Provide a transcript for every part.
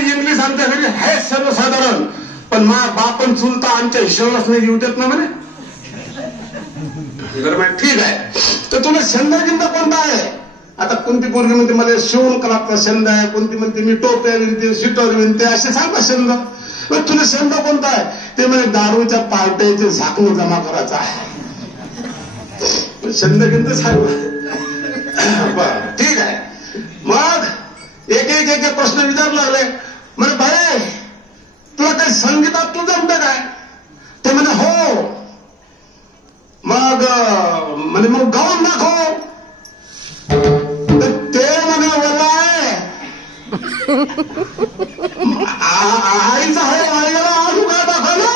English आमच्या घरी आहे सर्वसाधारण, पण मा बापन चुलता आमच्या हिशोबाच नाही येऊ देत ना म्हणे. ठीक आहे, तर तुला छंद गिंद कोणता आहे? आता कोणती पोरगी म्हणते मला शिवण कलाचा छंद आहे, कोणती म्हणते मी टोप्या विणते, स्वेटर विणते, असे सांगता छंद. मग तुला छंद कोणता आहे? ते म्हणजे दारूच्या पार्ट्याचे झाकणं जमा करायचं आहे. छंद गिंद सांग. बर ठीक आहे. मग एक एक एक प्रश्न विचारू लागले. म्हणे भाई तुला काही संगीतात तू जमतं काय? ते म्हणे हो. मग म्हणे मग गाऊन दाखव. ते म्हणे वला आहे आईचा आहे वाळीला आजू काय दाखवलं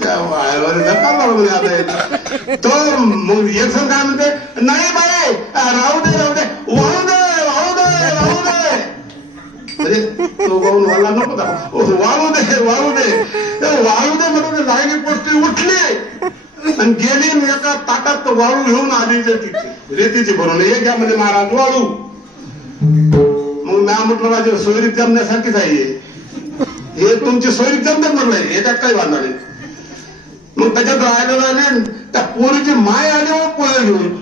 त्या वाळीवर नका म्हणे. आता तो मग एक जण काय म्हणते नाही बाई राहू दे राहू दे वाळू दे वाळू दे वाळू दे. म्हणजे तो गाऊन वाला नको वाळू दे वाळू दे वाळू दे म्हणून जायची पोस्टी उठली आणि गेली एका ताटात वाळू घेऊन आली तिथे रेतीची भरून हे घ्या म्हणजे महाराज वाळू. मग म्या म्हटलं माझी सोयरीत जमण्यासारखीच आहे हे तुमची सोयरीत जमतात म्हटलंय याच्यात काही वाढणार नाही. मग त्याच्यात राहायला लागले त्या पोरीची माय आली व पोळ्या घेऊन.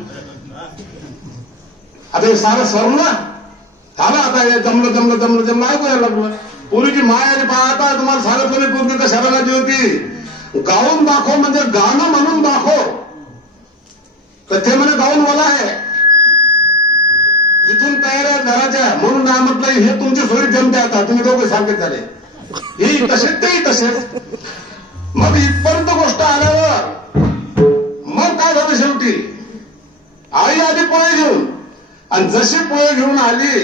आता हे सारं सरलं झालं. आता हे जमलं जमलं जमलं जमलं ऐकूया लागलं. पोरीची माय आली पाहता तुम्हाला सांगत कोणी पोरगी कशाला लागली होती. गाऊन दाखव म्हणजे गाणं म्हणून दाखव. तर ते म्हणे गाऊन मला आहे इथून तयार घराच्या म्हणून ना म्हटलं हे तुमची सोयी जमते. आता तुम्ही दोघे सारखे झाले हे तसेच तेही तसेच. मग इथपर्यंत गोष्ट आल्यावर मग काय झालं शेवटी आई आली पोळे घेऊन आणि जशी पोळे घेऊन आली.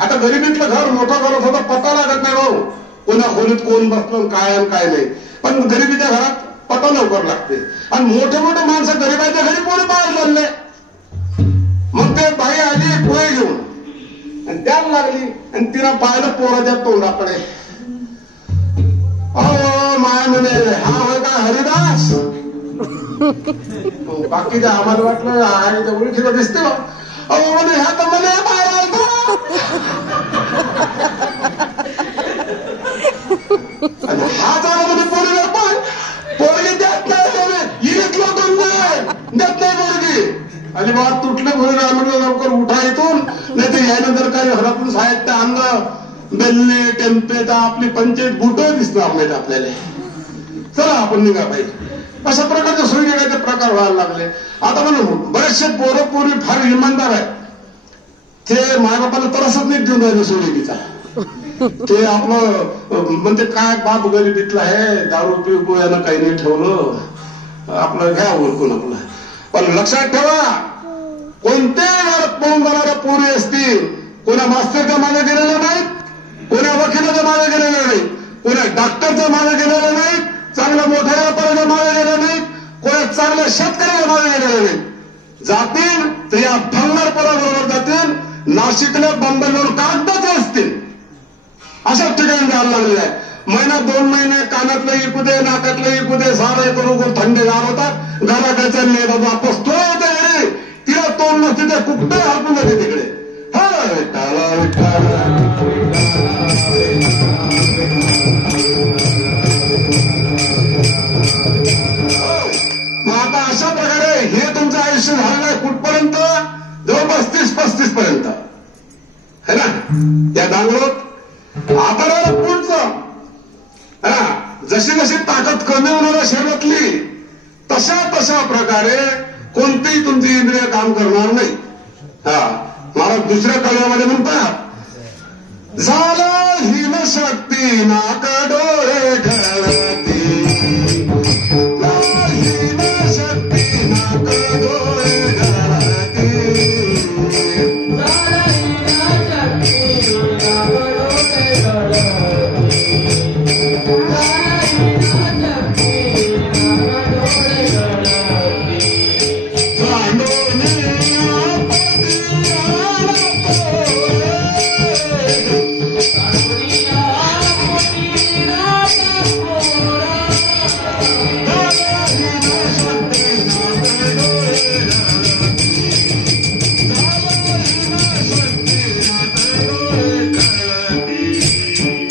आता गरिबीतलं घर मोठं करत होतं पता लागत नाही भाऊ कोणा खोलीत कोण बसलं काय आणि काय नाही. पण गरिबीच्या घरात पता लवकर लागते आणि मोठे मोठे माणसं गरिबाच्या घरी पोळे पाहायला चालले. मग ते बाई आली पोळे घेऊन आणि त्याला लागली आणि तिनं पाहिलं पोराच्या तोंडाकडे. अहो माय म्हणे हा होय का हरिदास. बाकीच्या आम्हाला वाटलं आणि ओळखीला दिसते. अहो म्हणे ह्या तर मला बाहेर आलता. हा झाला म्हणजे पोरीला पण पोरगी देत नाही इथलं दोन देत नाही पोरगी. आणि बाबा तुटले पोरीला म्हटलं लवकर उठा इथून नाही तर यानंतर काही घरातून साहित्य आणलं बेल्ले टेम्पे तर आपली पंचायत बुट दिसणार नाहीत आपल्याला. चला आपण निघा पाहिजे. अशा प्रकारचे सोयी घेण्याचे प्रकार व्हायला लागले. आता म्हणून बरेचसे पोरं पोरी फार इमानदार आहेत. ते मायबापाला तरसच नाही देऊन राहिले सोयीचा. ते आपलं म्हणजे काय बाप गरिबीतला आहे दारू पिऊ यानं काही नाही ठेवलं आपलं घ्या ओळखून आपलं. पण लक्षात ठेवा कोणत्याही पाहून जाणाऱ्या पोरी असतील कोणा मास्तरच्या मागे गेलेल्या नाहीत, कोणा वकिलाच्या मागे गेलेल्या नाहीत, कोणा डॉक्टरच्या मागे गेलेल्या नाहीत, चांगल्या मोठ्या व्यापाऱ्याच्या मागे गेलेल्या नाहीत, कोणा चांगल्या शेतकऱ्याच्या मागे गेलेल्या नाहीत. जातील तर या फंगार पोराबरोबर जातील. नाशिकला बंबईवर कागदाचे असतील अशा ठिकाणी जायला लागलेलं आहे. महिना 2 महिने कानातलं इकू दे नाकातलं इकू दे सारे बरोबर थंडेगार होतात. घराकडे चालले बाबा वापस तो होते घरी तिला तोंड नसते ते कुठे हरपून जाते तिकडे. मग आता अशा प्रकारे हे तुमचं आयुष्य झालं आहे कुठपर्यंत जवळपास 30-35 पर्यंत है ना. त्या दांगलोत आता पुढचं जशी जशी ताकद कमी होणार शरीरातली तशा तशा प्रकारे कोणतीही तुमची इंद्रिय काम करणार नाही. मला दुसऱ्या कळव्यामध्ये म्हणतात झालं हिन शक्ती नाकडो